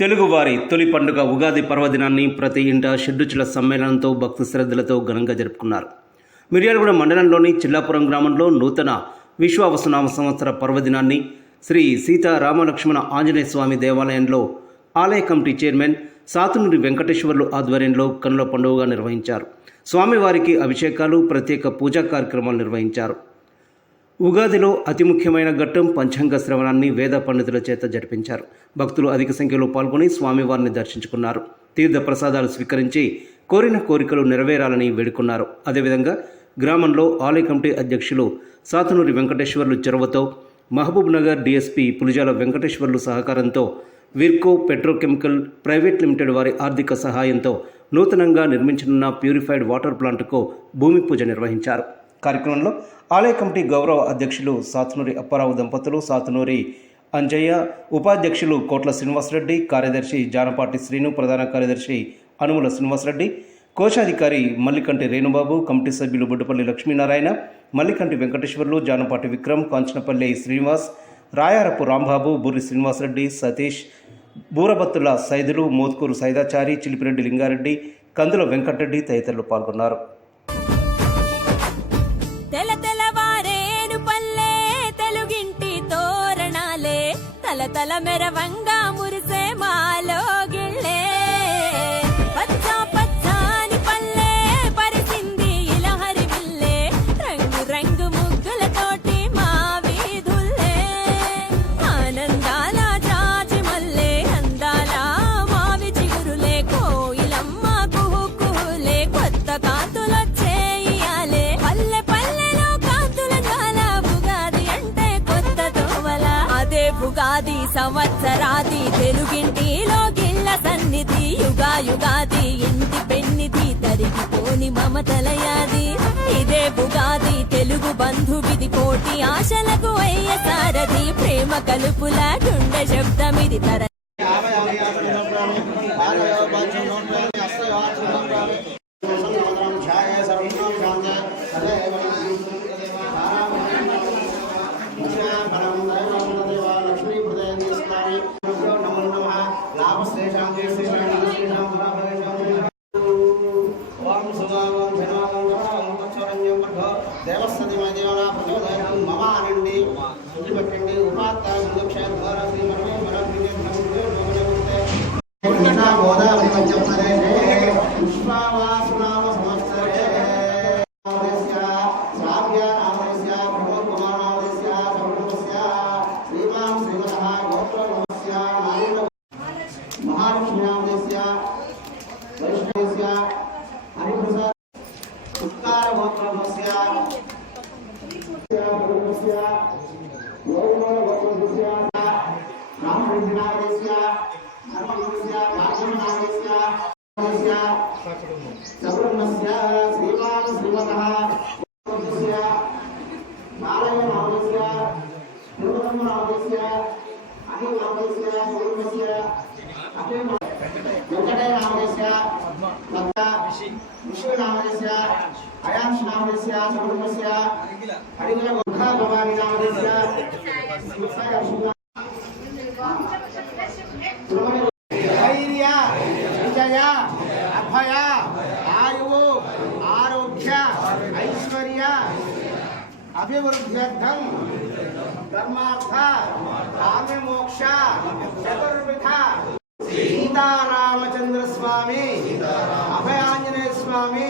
తెలుగువారి తొలి పండుగ ఉగాది పర్వదినాన్ని ప్రతి ఇంట షడ్రుచుల సమ్మేళనంతో భక్తి శ్రద్ధలతో ఘనంగా జరుపుకున్నారు. మిర్యాలగూడ మండలంలోని చిల్లాపురం గ్రామంలో నూతన విశ్వావసునామ సంవత్సర పర్వదినాన్ని శ్రీ సీతారామలక్ష్మణ ఆంజనేయ స్వామి దేవాలయంలో ఆలయ కమిటీ చైర్మన్ సాతునూరి వెంకటేశ్వర్లు ఆధ్వర్యంలో కన్నుల పండుగగా నిర్వహించారు. స్వామివారికి అభిషేకాలు, ప్రత్యేక పూజా కార్యక్రమాలు నిర్వహించారు. ఉగాదిలో అతి ముఖ్యమైన ఘట్టం పంచాంగ శ్రవణాన్ని వేద పండితుల చేత జరిపించారు. భక్తులు అధిక సంఖ్యలో పాల్గొని స్వామివారిని దర్శించుకున్నారు. తీర్థ ప్రసాదాలు స్వీకరించి కోరిన కోరికలు నెరవేరాలని వేడుకున్నారు. అదేవిధంగా గ్రామంలో ఆలయ కమిటీ అధ్యక్షులు సాతునూరి వెంకటేశ్వర్లు చొరవతో మహబూబ్ నగర్ డీఎస్పీ పులిజాల వెంకటేశ్వర్లు సహకారంతో విర్కో పెట్రోకెమికల్ ప్రైవేట్ లిమిటెడ్ వారి ఆర్థిక సహాయంతో నూతనంగా నిర్మించనున్న ప్యూరిఫైడ్ వాటర్ ప్లాంట్కు భూమి పూజ నిర్వహించారు. కార్యక్రమంలో ఆలయ కమిటీ గౌరవ అధ్యక్షులు సాతునూరి అప్పారావు దంపతులు, సాతునూరి అంజయ్య, ఉపాధ్యక్షులు కోట్ల శ్రీనివాసరెడ్డి, కార్యదర్శి జానపాటి శ్రీను, ప్రధాన కార్యదర్శి అనుముల శ్రీనివాసరెడ్డి, కోశాధికారి మల్లికంటి రేణుబాబు, కమిటీ సభ్యులు బుడ్డపల్లి లక్ష్మీనారాయణ, మల్లికంటి వెంకటేశ్వర్లు, జానపాటి విక్రమ్, కాంచనపల్లి శ్రీనివాస్, రాయారపు రాంబాబు, బుర్రి శ్రీనివాసరెడ్డి, సతీష్, బూరబత్తుల సైదులు, మోత్కూరు సైదాచారి, చిలిపిరెడ్డి లింగారెడ్డి, కందుల వెంకటరెడ్డి తదితరులు పాల్గొన్నారు. తల మెరవంగా మురిసే మాలో గిళ్ళే పచ్చా పచ్చాని పల్లె పరిసింది ఇలహరి విల్లే రంగు రంగు ముగ్గులతోటి మా వీధుల్లే ఆనందాల జాజి మల్లె అందాల మావి చిగురులే కోయిలమ్మ కుహు కుహులే కొత్త కాంతులొచ్చేయాలే పల్లె పల్లెలో కాంతుల జ్వాల ఉగాది అంటే కొత్త తోవల అదే ఉగాది సంవత్సరాది తెలుగింటిలో గిళ్ళ సన్నిధి యుగాది ఇంటి పెన్నిధి తరిగిపోని మమతలయాది ఇదే ఉగాది తెలుగు బంధువిది కోటి ఆశలకు అయ్య సారథి ప్రేమ కలుపుల గుండె శబ్దమిది తర ధైర్య విజయ అభయ ఆయువు ఆరోగ్య ఐశ్వర్య అభివృద్ధ్యర్థం ధర్మార్థ కామ్యమోక్ష చతుర్విధ సీతారామచంద్ర స్వామి, అభయాంజనేయ స్వామి,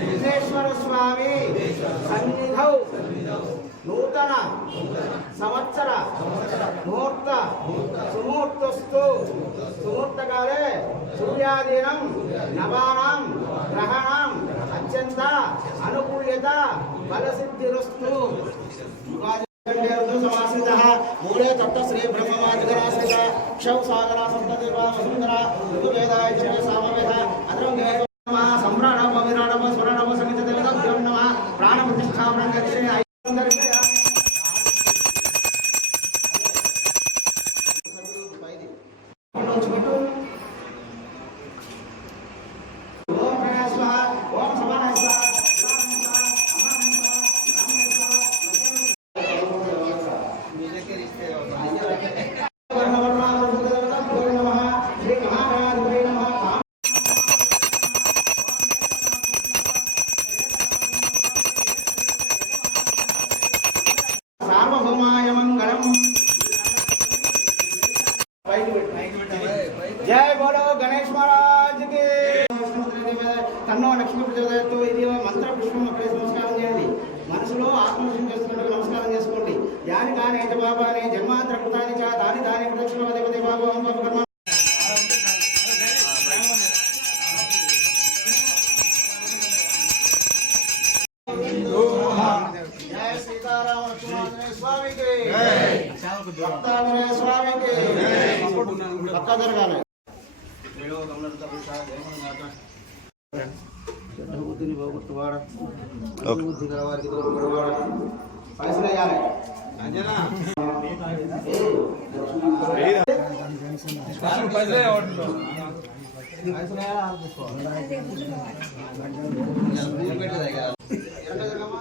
విఘ్నేశ్వర స్వామి సన్నిధౌ నూతన సంవత్సర ముహూర్త సుముహూర్తస్తు సుముహూర్తకాలే సూర్యాదీనం నవానాం గ్రహణం అత్యంత అనుకూల్యత బలసిద్ధిరస్తు. సమాశ్రితః మూలే తప్త శ్రీ బ్రహ్మమాదిగరాశ్రిత క్షౌ సాగర సప్తదేవ వసుంధర ఋతువేదాయ సామవేద అద్రం సంప్రాణమ విరాణమ స్వరణమ సంగీత దేవతాభ్యం నమః ప్రాణ ప్రతిష్ఠాపనం కరిష్యే. యాని కాని చ పాపాని జన్మాంతర కృతాని చ తాని తాని ప్రదక్షిణవదేవతే పాపం పాపకర్మ జయ సీతారామ లక్ష్మణ స్వామి కి జై భక్తాంజనేయ స్వామి కి పక్కా జరగాలి బుద్ధిని పోగొట్టువాడ బుద్ధి గల వారికి దూరపడవాడ పైసలు వేయాలి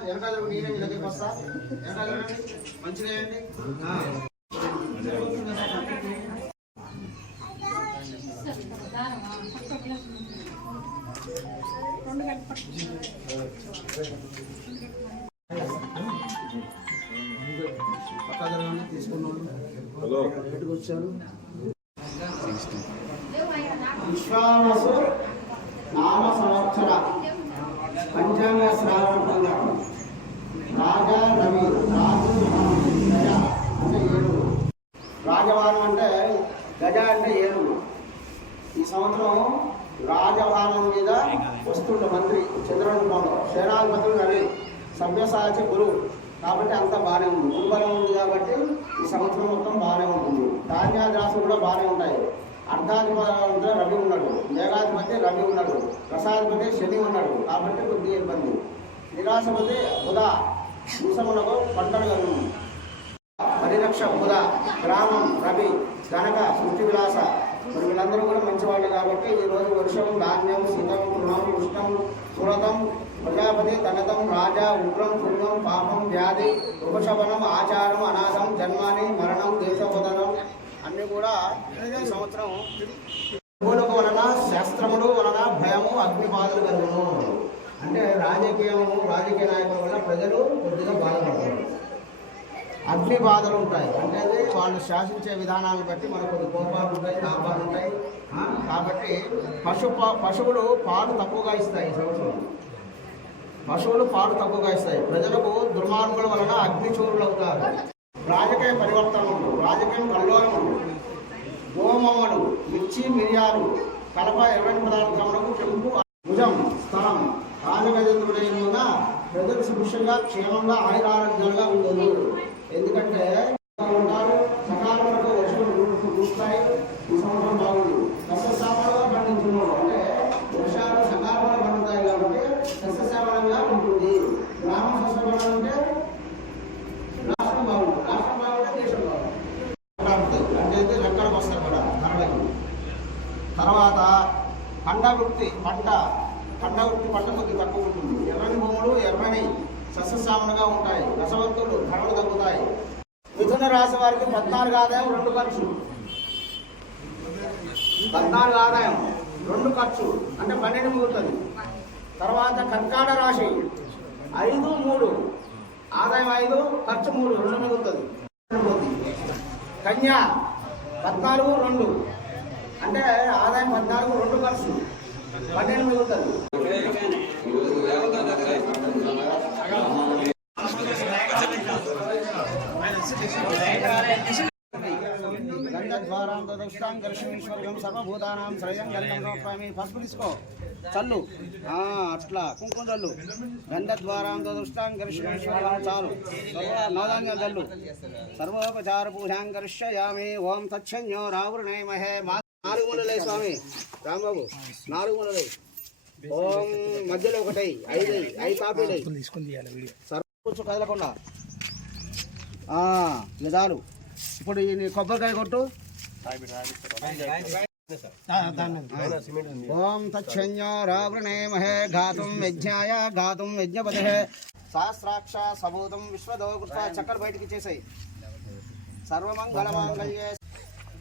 ఎనకాజరు నేనే మీ దగ్గరికి వస్తా ఎనకాజరండి మంచిగా వేయండి తీసుకున్నాను వచ్చారు విశ్వావసు నామ సంవత్సర పంచాంగ శ్రావణ రాజా రవి రాజు గజ అంటే ఏనుగు రాజవాహనం అంటే గజ అంటే ఏనుగు ఈ సంవత్సరం రాజవాహనం మీద వస్తుండ మంత్రి చంద్రబాబు సేనాధిపతులు రవి సభ్యసాచి గురువు కాబట్టి అంత బాగానే ఉంది గురుబలం ఉంది కాబట్టి ఈ సంవత్సరం మొత్తం బాగానే ఉంటుంది ధాన్యాద్రాసులు కూడా బాగానే ఉంటాయి అర్ధాధిపతి రవి ఉన్నాడు మేఘాధిపతి రవి ఉన్నాడు రసాధిపతి శని ఉన్నాడు కాబట్టి కొద్దిగా ఇబ్బంది నిరాశపతి బుధ నిశమునకు పంటలు పరిరక్ష బుధ గ్రామం రవి గనక సృష్టి విలాస మరి వీళ్ళందరూ కూడా మంచివాళ్ళు కాబట్టి ఈరోజు వర్షం ధాన్యం శీతం రుణం ఉష్ణం సురతం ప్రజాపతి తనతం రాజా ఉగ్రం పుణ్యం పాపం వ్యాధి ఉపశమనం ఆచారం అనాథం జన్మాని మరణం దేశోపదనం అన్నీ కూడా ఈ సంవత్సరం మూలకు వలన శాస్త్రములు వలన భయము అగ్నిబాధలు కలుగును అంటే రాజకీయ నాయకుల వల్ల ప్రజలు కొద్దిగా బాధపడతారు అగ్ని బాధలు ఉంటాయి అంటే వాళ్ళు శాసించే విధానాలను బట్టి మనకు కొన్ని కోపాలు ఉంటాయి లాభాలు ఉంటాయి కాబట్టి పశువులు పాలు తక్కువగా ఇస్తాయి ఈ సంవత్సరం పశువులు పాలు తక్కువగా ఇస్తాయి ప్రజలకు దుర్మార్గుల వలన అగ్నిచూరులు అవుతారు రాజకీయ పరివర్తన ఉండు రాజకీయం కల్లోలం ఉండు గోమమ్మలు మిర్చి మిరియాలు కలప ఎర్రని పదార్థములకు చెంపు భుజం స్థలం రాజగజేంద్రుడైన ప్రజలు సుభిక్షంగా క్షేమంగా ఆయురారోగ్యంగా ఉండదు ఎందుకంటే ఉంటారు సకాలంలో వర్షాలు కురుస్తాయి ఈ సంవత్సరం బాగుంది సస్యశ్యామలంగా పండించున్నాడు అంటే వర్షాలు సకాలంలో పండుతాయి కాబట్టి సస్యశ్యామలంగా ఉంటుంది గ్రామం సస్యశ్యామలం అంటే రాష్ట్రం బాగుంటుంది రాష్ట్రం బాగుంటే దేశం బాగుంటుంది అంటే రెక్కలకు వస్తాయి కూడా ధరలకి తర్వాత పండవృత్తి పంట కొద్దిగా తక్కువ ఉంటుంది ఎర్రని భూములు ఎర్రని సస్యశ్యామలుగా ఉంటాయి రసవంతులు ధరలు తగ్గుతాయి మిథున రాశి వారికి 14 ఆదాయం 2 ఖర్చు 14 ఆదాయం 2 ఖర్చు అంటే 12 మిగులుతుంది తర్వాత కర్కాట రాశి 5 3 ఆదాయం 5 ఖర్చు 3 2 మిగులుతుంది కన్యా 14 2 అంటే ఆదాయం 14 2 ఖర్చు 12 మిగులుతుంది గంధద్వారాం దదుష్టాం కర్షమీశ్వర్యం సర్వభూతానాం శ్రయం గంధం సమర్పయామి పసుపు తీసుకో చల్లు అట్లా కుంకుమ చల్లు గంధద్వారాం దదుష్టాం కర్షమీశ్వర్యం చాలు నవధాన్యాలు చల్లు సర్వోపచార పూజాం కరిష్యామి ఓం తచ్చన్యో రావృణేమహే 4 మూలలే స్వామి రాంబాబు 4 మూలలే ఓం మధ్యలో 1 5 కాపీలు సర్వ కదలకుండా చాలు ఇప్పుడు ఈ కొబ్బరికాయ కొట్టు ఓం తచ్చన్యో రావృణేమహే ఘాతుం యజ్ఞాయ ఘాతుం యజ్ఞపదే సహస్రాక్ష సభూతం విశ్వదో కృష్ణ చక్కర బయటికి చేసాయి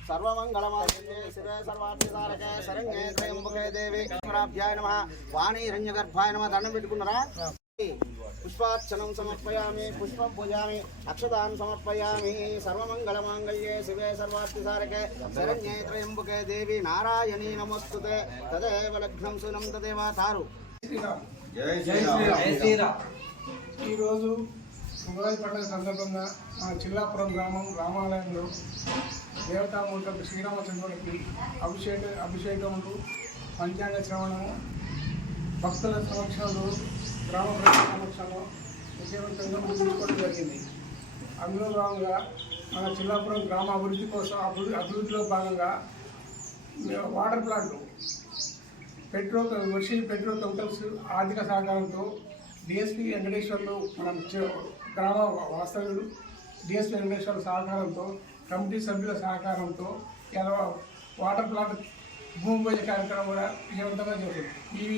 సర్వమంగళమాంగళ్యే శివే సర్వార్థసారకే శరణ్యే త్రయంబకే దేవి ప్రాభ్యాయ నమః వాణీరణ్యగర్భాయ నమః దండం పెట్టుకున్నారా పుష్పార్చనం సమర్పయామి పుష్పం పూజామి అక్షతాన్ సమర్పయామి సర్వమంగళమాంగళ్యే శివే సర్వార్థసారకే శరణ్యే త్రయంబకే దేవి నారాయణీ నమస్తుతే తదేవ లగ్నం సునం తదేవ తారు ఈరోజు ఉగాది పండుగ సందర్భంగా మన చిల్లాపురం గ్రామం రామాలయంలో దేవతామూర్తులకు శ్రీరామచంద్రుడికి అభిషేకములు పంచాంగ శ్రవణము భక్తుల సమక్షంలో గ్రామ ప్రజల సమక్షంలో విజయవంతంగా ముగించుకోవడం జరిగింది. అందులో భాగంగా మన చిల్లాపురం గ్రామ అభివృద్ధి కోసం అభివృద్ధిలో భాగంగా వాటర్ ప్లాంట్లు వర్షీ పెట్రోకెమికల్స్ ఆర్థిక సహకారంతో డిఎస్పీ వెంకటేశ్వర్లు మనం గ్రామ వాస్తవ్యుడు డిఎస్పీ వెంకటేశ్వర్ల సహకారంతో కమిటీ సభ్యుల సహకారంతో ఇలా వాటర్ ప్లాంట్ భూమి పూజ కార్యక్రమం కూడా విజయవంతంగా జరుగుతుంది. ఈ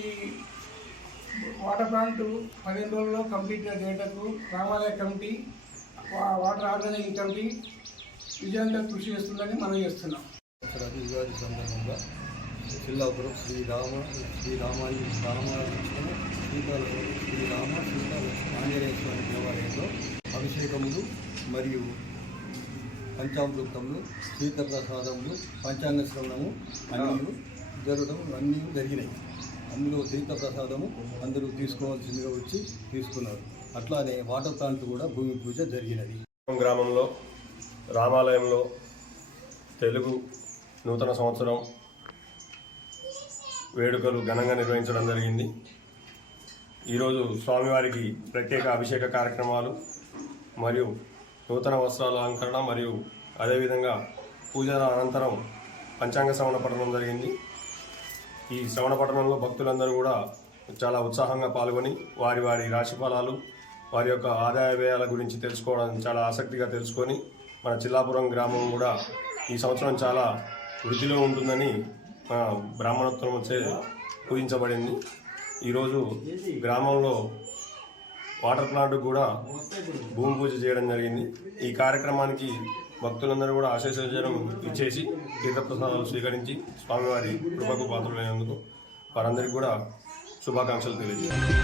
వాటర్ ప్లాంట్ 15 రోజుల్లో కంప్లీట్ చేయటకు రామాలయ కమిటీ వాటర్ ఆర్గనైజింగ్ కమిటీ విజయవంతంగా కృషి చేస్తుందని మనం చేస్తున్నాం. ఉగాది సందర్భంగా చిల్లాపురం శ్రీరామ ఆంజనేయ స్వామి దేవాలయంలో అభిషేకములు మరియు పంచామృతములు తీర్థప్రసాదములు పంచాంగ శ్రవణము అన్నీ జరిగినాయి. అందులో తీర్థప్రసాదము అందరూ తీసుకోవాల్సిందిగా వచ్చి తీసుకున్నారు. అట్లానే వాటర్ ప్లాంట్ కూడా భూమి పూజ జరిగినది. గ్రామంలో రామాలయంలో తెలుగు నూతన సంవత్సరం వేడుకలు ఘనంగా నిర్వహించడం జరిగింది. ఈరోజు స్వామివారికి ప్రత్యేక అభిషేక కార్యక్రమాలు మరియు నూతన వస్త్రాల అలంకరణ మరియు అదేవిధంగా పూజల అనంతరం పంచాంగ శ్రవణ పఠనం జరిగింది. ఈ శ్రవణ పఠనంలో భక్తులందరూ కూడా చాలా ఉత్సాహంగా పాల్గొని వారి వారి రాశిఫలాలు వారి యొక్క ఆదాయ వ్యయాల గురించి తెలుసుకోవడం చాలా ఆసక్తిగా తెలుసుకొని మన చిల్లాపురం గ్రామం కూడా ఈ సంవత్సరం చాలా వృద్ధిలో ఉంటుందని బ్రాహ్మణోత్తరం వచ్చే పూజించబడింది. ఈరోజు గ్రామంలో వాటర్ ప్లాంట్ కూడా భూమి పూజ చేయడం జరిగింది. ఈ కార్యక్రమానికి భక్తులందరూ కూడా ఆశీర్వచనం ఇచ్చేసి తీర్థప్రసాదాలు స్వీకరించి స్వామివారి కృపకు పాత్రులైనందుకు వారందరికీ కూడా శుభాకాంక్షలు తెలియజేస్తారు.